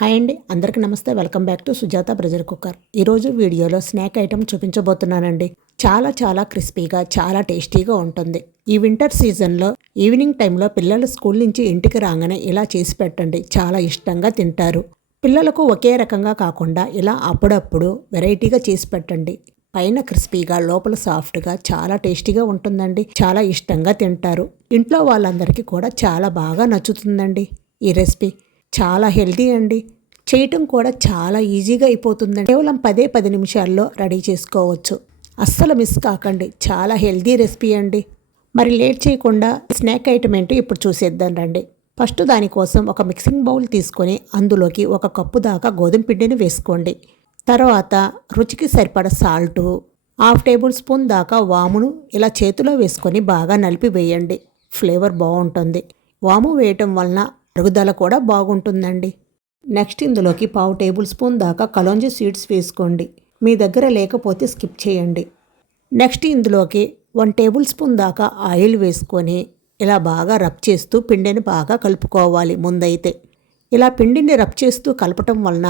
Hi అండి. అందరికీ నమస్తే. Welcome back to Sujatha pressure cooker. ఈరోజు వీడియోలో స్నాక్ ఐటెం చూపించబోతున్నానండి. చాలా చాలా క్రిస్పీగా చాలా టేస్టీగా ఉంటుంది. ఈ వింటర్ సీజన్లో ఈవినింగ్ టైంలో పిల్లలు స్కూల్ నుంచి ఇంటికి రాగానే ఇలా చేసి పెట్టండి. చాలా ఇష్టంగా తింటారు. పిల్లలకు ఒకే రకంగా కాకుండా ఇలా అప్పుడప్పుడు వెరైటీగా చేసి పెట్టండి. పైన క్రిస్పీగా లోపల సాఫ్ట్గా చాలా టేస్టీగా ఉంటుందండి. చాలా ఇష్టంగా తింటారు. ఇంట్లో వాళ్ళందరికీ కూడా చాలా బాగా నచ్చుతుందండి ఈ రెసిపీ. చాలా హెల్తీ అండి. చేయటం కూడా చాలా ఈజీగా అయిపోతుందండి. కేవలం పదే పది నిమిషాల్లో రెడీ చేసుకోవచ్చు. అస్సలు మిస్ కాకండి. చాలా హెల్తీ రెసిపీ అండి. మరి లేట్ చేయకుండా స్నాక్ ఐటమ్ ఏంటో ఇప్పుడు చూసేద్దాం రండి. ఫస్ట్ దానికోసం ఒక మిక్సింగ్ బౌల్ తీసుకొని అందులోకి ఒక కప్పు దాకా గోధుమ పిండిని వేసుకోండి. తర్వాత రుచికి సరిపడ సాల్టు హాఫ్ టేబుల్ స్పూన్ దాకా వామును ఇలా చేతిలో వేసుకొని బాగా నలిపి వేయండి ఫ్లేవర్ బాగుంటుంది. వాము వేయటం వలన అరుగుదల కూడా బాగుంటుందండి. నెక్స్ట్ ఇందులోకి పావు టేబుల్ స్పూన్ దాకా కలోంజి సీడ్స్ వేసుకోండి. మీ దగ్గర లేకపోతే స్కిప్ చేయండి. నెక్స్ట్ ఇందులోకి వన్ టేబుల్ స్పూన్ దాకా ఆయిల్ వేసుకొని ఇలా బాగా రబ్ చేస్తూ పిండిని బాగా కలుపుకోవాలి ముందైతే. ఇలా పిండిని రబ్ చేస్తూ కలపటం వలన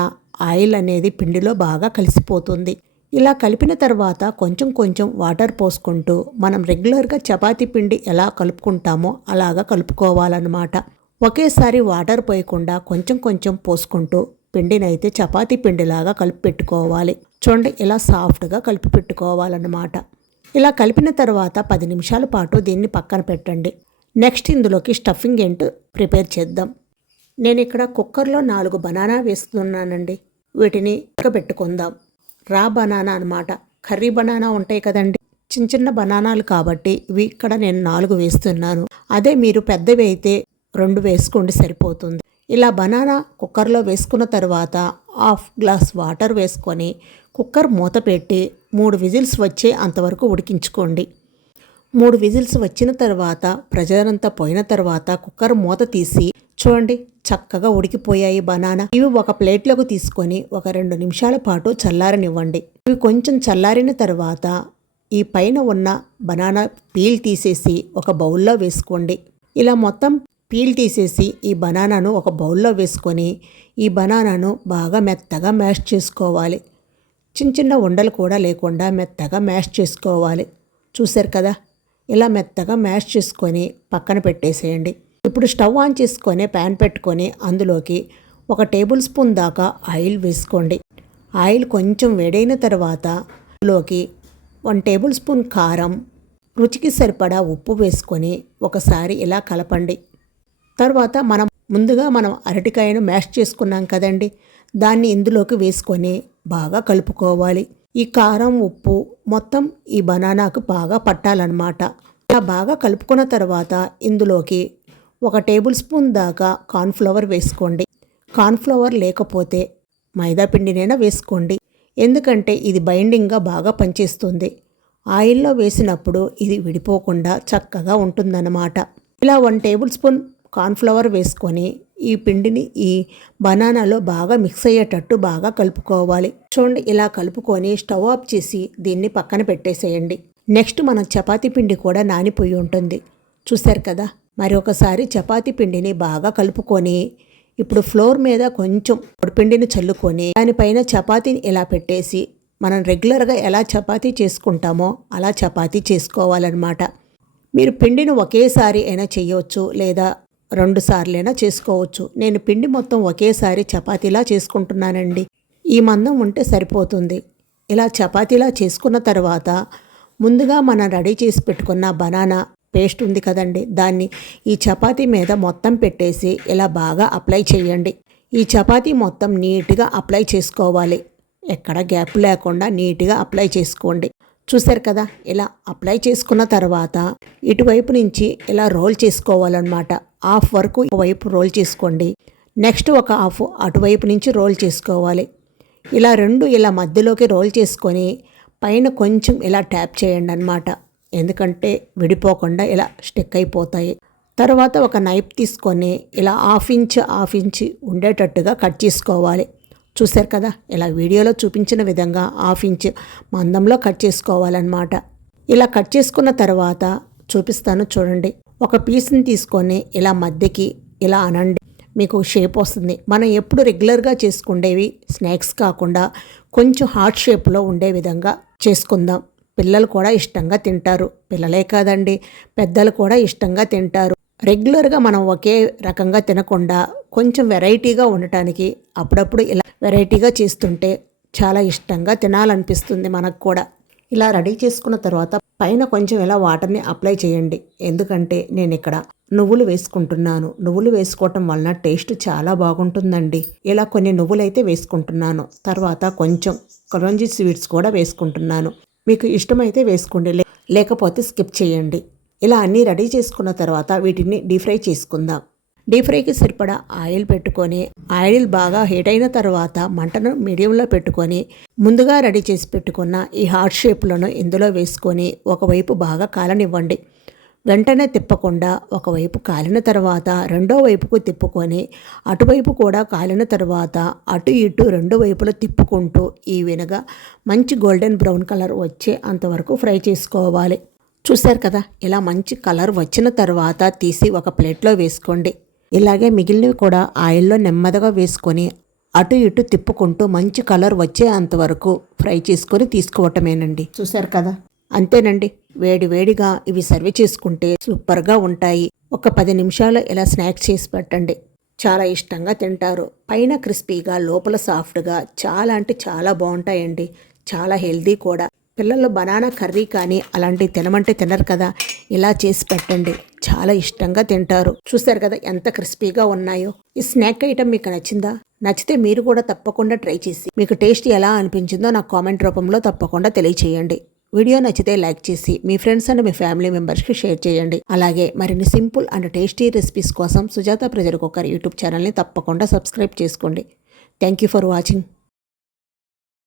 ఆయిల్ అనేది పిండిలో బాగా కలిసిపోతుంది. ఇలా కలిపిన తర్వాత కొంచెం కొంచెం వాటర్ పోసుకుంటూ మనం రెగ్యులర్గా చపాతీ పిండి ఎలా కలుపుకుంటామో అలాగా కలుపుకోవాలన్నమాట. ఒకేసారి వాటర్ పోయకుండా కొంచెం కొంచెం పోసుకుంటూ పిండినైతే చపాతీ పిండిలాగా కలిపి పెట్టుకోవాలి. చూడండి ఇలా సాఫ్ట్గా కలిపి పెట్టుకోవాలన్నమాట. ఇలా కలిపిన తర్వాత పది నిమిషాల పాటు దీన్ని పక్కన పెట్టండి. నెక్స్ట్ ఇందులోకి స్టఫింగ్ ఏంటో ప్రిపేర్ చేద్దాం. నేను ఇక్కడ కుక్కర్లో నాలుగు బనానా వేస్తున్నానండి. వీటిని పెట్టుకుందాం రా బనానా అనమాట కర్రీ బనానా ఉంటాయి కదండి. చిన్న చిన్న బనానాలు కాబట్టి ఇవి ఇక్కడ నేను నాలుగు వేస్తున్నాను. అదే మీరు పెద్దవి అయితే రెండు వేసుకోండి సరిపోతుంది. ఇలా బనానా కుక్కర్లో వేసుకున్న తర్వాత హాఫ్ గ్లాస్ వాటర్ వేసుకొని కుక్కర్ మూత పెట్టి మూడు విజిల్స్ వచ్చే అంతవరకు ఉడికించుకోండి. మూడు విజిల్స్ వచ్చిన తర్వాత ప్రెజర్ అంతా పోయిన తర్వాత కుక్కర్ మూత తీసి చూడండి చక్కగా ఉడికిపోయాయి బనానా. ఇవి ఒక ప్లేట్లోకి తీసుకొని ఒక రెండు నిమిషాల పాటు చల్లారనివ్వండి. ఇవి కొంచెం చల్లారిన తర్వాత ఈ పైన ఉన్న బనానా పీల్ తీసేసి ఒక బౌల్లో వేసుకోండి. ఇలా మొత్తం పీల్ తీసేసి ఈ బనానాను ఒక బౌల్లో వేసుకొని ఈ బనానాను బాగా మెత్తగా మ్యాష్ చేసుకోవాలి. చిన్న చిన్న ఉండలు కూడా లేకుండా మెత్తగా మ్యాష్ చేసుకోవాలి. చూశారు కదా? ఇలా మెత్తగా మ్యాష్ చేసుకొని పక్కన పెట్టేసేయండి. ఇప్పుడు స్టవ్ ఆన్ చేసుకొని ప్యాన్ పెట్టుకొని అందులోకి ఒక టేబుల్ స్పూన్ దాకా ఆయిల్ వేసుకోండి. ఆయిల్ కొంచెం వేడైన తర్వాత అందులోకి వన్ టేబుల్ స్పూన్ కారం రుచికి సరిపడా ఉప్పు వేసుకొని ఒకసారి ఇలా కలపండి. తర్వాత మనం ముందుగా మనం అరటికాయను మ్యాష్ చేసుకున్నాం కదండి. దాన్ని ఇందులోకి వేసుకొని బాగా కలుపుకోవాలి. ఈ కారం ఉప్పు మొత్తం ఈ బనానాకు బాగా పట్టాలన్నమాట. ఇలా బాగా కలుపుకున్న తర్వాత ఇందులోకి ఒక టేబుల్ స్పూన్ దాకా కార్న్ఫ్లవర్ వేసుకోండి. కార్న్ఫ్లవర్ లేకపోతే మైదా పిండినైనా వేసుకోండి. ఎందుకంటే ఇది బైండింగ్గా బాగా పనిచేస్తుంది. ఆయిల్లో వేసినప్పుడు ఇది విడిపోకుండా చక్కగా ఉంటుందన్నమాట. ఇలా వన్ టేబుల్ స్పూన్ కార్న్ఫ్లవర్ వేసుకొని ఈ పిండిని ఈ బనానాలో బాగా మిక్స్ అయ్యేటట్టు బాగా కలుపుకోవాలి. చూడండి ఇలా కలుపుకొని స్టవ్ ఆఫ్ చేసి దీన్ని పక్కన పెట్టేసేయండి. నెక్స్ట్ మనం చపాతీ పిండి కూడా నానిపోయి ఉంటుంది. చూశారు కదా? మరి ఒకసారి చపాతీ పిండిని బాగా కలుపుకొని ఇప్పుడు ఫ్లోర్ మీద కొంచెం పిండిని చల్లుకొని దానిపైన చపాతీని ఇలా పెట్టేసి మనం రెగ్యులర్గా ఎలా చపాతీ చేసుకుంటామో అలా చపాతీ చేసుకోవాలన్నమాట. మీరు పిండిని ఒకేసారి అయినా చేయవచ్చు లేదా రెండు సార్లైనా చేసుకోవచ్చు. నేను పిండి మొత్తం ఒకేసారి చపాతీలా చేసుకుంటున్నానండి. ఈ మందం ఉంటే సరిపోతుంది. ఇలా చపాతీలా చేసుకున్న తర్వాత ముందుగా మనం రెడీ చేసి పెట్టుకున్న బనానా పేస్ట్ ఉంది కదండి. దాన్ని ఈ చపాతీ మీద మొత్తం పెట్టేసి ఇలా బాగా అప్లై చేయండి. ఈ చపాతీ మొత్తం నీట్గా అప్లై చేసుకోవాలి. ఎక్కడ గ్యాప్ లేకుండా నీట్గా అప్లై చేసుకోండి. చూశారు కదా? ఇలా అప్లై చేసుకున్న తర్వాత ఇటువైపు నుంచి ఇలా రోల్ చేసుకోవాలన్నమాట. హాఫ్ వరకు వైపు రోల్ చేసుకోండి. నెక్స్ట్ ఒక హాఫ్ అటువైపు నుంచి రోల్ చేసుకోవాలి. ఇలా రెండు ఇలా మధ్యలోకి రోల్ చేసుకొని పైన కొంచెం ఇలా ట్యాప్ చేయండి అనమాట ఎందుకంటే విడిపోకుండా ఇలా స్టిక్ అయిపోతాయి. తర్వాత ఒక నైఫ్ తీసుకొని ఇలా హాఫ్ ఇంచ్ హాఫ్ ఇంచ్ ఉండేటట్టుగా కట్ చేసుకోవాలి. చూశారు కదా? ఇలా వీడియోలో చూపించిన విధంగా హాఫ్ ఇంచ్ మందంలో కట్ చేసుకోవాలన్నమాట. ఇలా కట్ చేసుకున్న తర్వాత చూపిస్తాను చూడండి. ఒక పీస్ని తీసుకొని ఇలా మధ్యకి ఇలా అనండి. మీకు షేప్ వస్తుంది. మనం ఎప్పుడు రెగ్యులర్గా చేసుకుండేవి స్నాక్స్ కాకుండా కొంచెం హార్ట్ షేప్లో ఉండే విధంగా చేసుకుందాం. పిల్లలు కూడా ఇష్టంగా తింటారు. పిల్లలే కాదండి పెద్దలు కూడా ఇష్టంగా తింటారు. రెగ్యులర్గా మనం ఒకే రకంగా తినకుండా కొంచెం వెరైటీగా ఉండటానికి అప్పుడప్పుడు ఇలా వెరైటీగా చేస్తుంటే చాలా ఇష్టంగా తినాలనిపిస్తుంది మనకు కూడా. ఇలా రెడీ చేసుకున్న తర్వాత పైన కొంచెం ఇలా వాటర్ని అప్లై చేయండి. ఎందుకంటే నేను ఇక్కడ నువ్వులు వేసుకుంటున్నాను. నువ్వులు వేసుకోవటం వలన టేస్ట్ చాలా బాగుంటుందండి. ఇలా కొన్ని నువ్వులైతే వేసుకుంటున్నాను. తర్వాత కొంచెం కరంజీ స్వీట్స్ కూడా వేసుకుంటున్నాను. మీకు ఇష్టమైతే వేసుకోండి. లేకపోతే స్కిప్ చేయండి. ఇలా అన్నీ రెడీ చేసుకున్న తర్వాత వీటిని డీప్ ఫ్రై చేసుకుందాం. డీప్ ఫ్రైకి సరిపడా ఆయిల్ పెట్టుకొని ఆయిల్ బాగా హీట్ అయిన తర్వాత మంటను మీడియంలో పెట్టుకొని ముందుగా రెడీ చేసి పెట్టుకున్న ఈ హార్ట్ షేప్లను ఇందులో వేసుకొని ఒకవైపు బాగా కాలనివ్వండి. వెంటనే తిప్పకుండా ఒకవైపు కాలిన తర్వాత రెండో వైపుకు తిప్పుకొని అటువైపు కూడా కాలిన తర్వాత అటు ఇటు రెండు వైపులు తిప్పుకుంటూ ఈ వినగా మంచి గోల్డెన్ బ్రౌన్ కలర్ వచ్చే అంతవరకు ఫ్రై చేసుకోవాలి. చూశారు కదా ఇలా మంచి కలర్ వచ్చిన తర్వాత తీసి ఒక ప్లేట్లో వేసుకోండి. ఇలాగే మిగిలినవి కూడా ఆయిల్లో నెమ్మదిగా వేసుకొని అటు ఇటు తిప్పుకుంటూ మంచి కలర్ వచ్చే అంతవరకు ఫ్రై చేసుకొని తీసుకోవటమేనండి. చూశారు కదా? అంతేనండి. వేడి వేడిగా ఇవి సర్వ్ చేసుకుంటే సూపర్గా ఉంటాయి. ఒక పది నిమిషాలు ఇలా స్నాక్స్ చేసి పెట్టండి. చాలా ఇష్టంగా తింటారు. పైన క్రిస్పీగా లోపల సాఫ్ట్గా చాలా అంటే చాలా బాగుంటాయండి. చాలా హెల్దీ కూడా. పిల్లలు బనానా కర్రీ కానీ అలాంటివి తినమంటే తినరు కదా. ఇలా చేసి పెట్టండి. చాలా ఇష్టంగా తింటారు. చూస్తారు కదా ఎంత క్రిస్పీగా ఉన్నాయో. ఈ స్నాక్ ఐటమ్ మీకు నచ్చిందా? నచ్చితే మీరు కూడా తప్పకుండా ట్రై చేసి మీకు టేస్ట్ ఎలా అనిపించిందో నాకు కామెంట్ రూపంలో తప్పకుండా తెలియచేయండి. వీడియో నచ్చితే లైక్ చేసి మీ ఫ్రెండ్స్ అండ్ మీ ఫ్యామిలీ మెంబర్స్కి షేర్ చేయండి. అలాగే మరిన్ని సింపుల్ అండ్ టేస్టీ రెసిపీస్ కోసం సుజాత ప్రజలకు ఒకరి యూట్యూబ్ ఛానల్ని తప్పకుండా సబ్స్క్రైబ్ చేసుకోండి. Thank you for watching.